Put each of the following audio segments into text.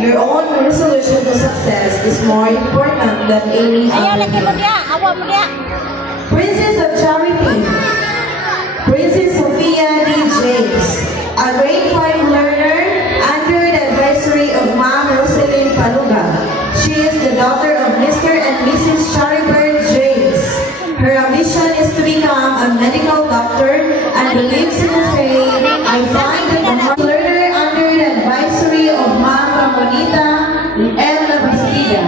your own resolution to success is more important than any Ayan, other lagi mo thing. dia. Awa mo dia. Princess of Charity, Princess Sophia D. James, a grade 5 learner under the advisory of Ma'am Rosalyn Paluga. She is the daughter of Mr. and Mrs. Charibert James. Her ambition is to become a medical doctor and believes in the saying, I find that the hard learner under the advisory of Ma'am Ramonita L. Labastida.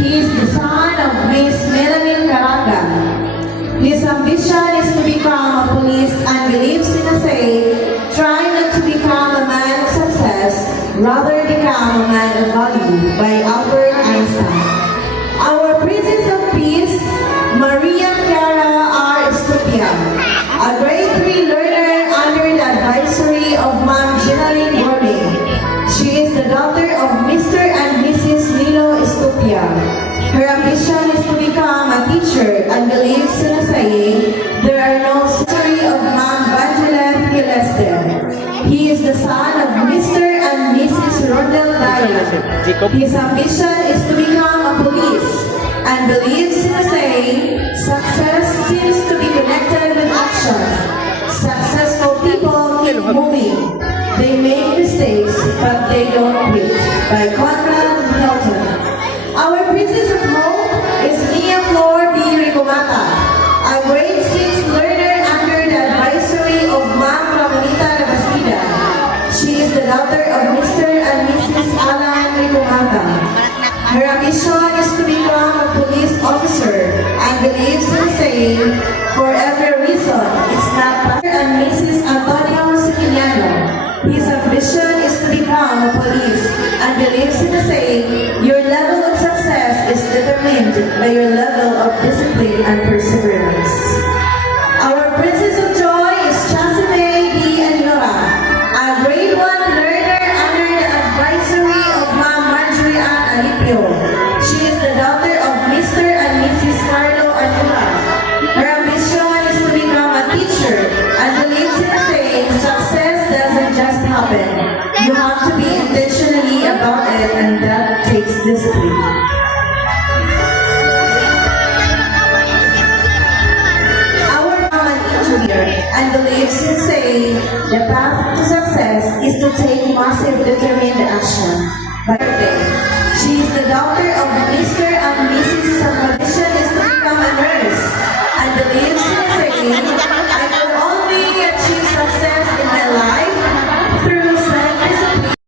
He is the son of Miss Melanie Caraga. His ambition is to become a police and believes in a saying, try not to become a man of success, rather become a man of value, by Albert Einstein. Our Princess of Peace, Maria Clara R. Estupia, a grade 3 learner under the advisory of Ma'am Jenaline Gording. She is the daughter of Mr. and Mrs. Lilo Estupia. Her ambition is to become a teacher and believes in a saying, there are no story of Ma'am Vangeline Gillespie. He is the son of Mr. and Mrs. Rondel Diamond. His ambition is to become a police and believes in a saying, success seems to be connected with action. Successful people keep moving. They make mistakes, but they don't quit. By Conrad Hilton. Our Princess of Hope is Mia Flor B. Ricomata, a grade 6 learner under the advisory of Ma'am Ramonita Labastida. She is the daughter of Mr. and Mrs. Alan Ricomata. Her ambition is to become a police officer and believes in saying, for every reason, it's not Mr. and Mrs. Antonio Siciliano. His ambition is to become a police and believes in the saying, your level of success is determined by your level of discipline and perseverance. Our Princess of Joy is Chasime B. Anora, a grade 1 learner under the advisory of Ma'am Marjorie Ann Alipio. She is the daughter of Mr. and Mrs. Carlo Anora. Her ambition is to become a teacher and believes in the saying, success doesn't just happen. You have to be intentionally about it, and that takes discipline. Our mom an engineer and believes in saying the path to success is to take massive determination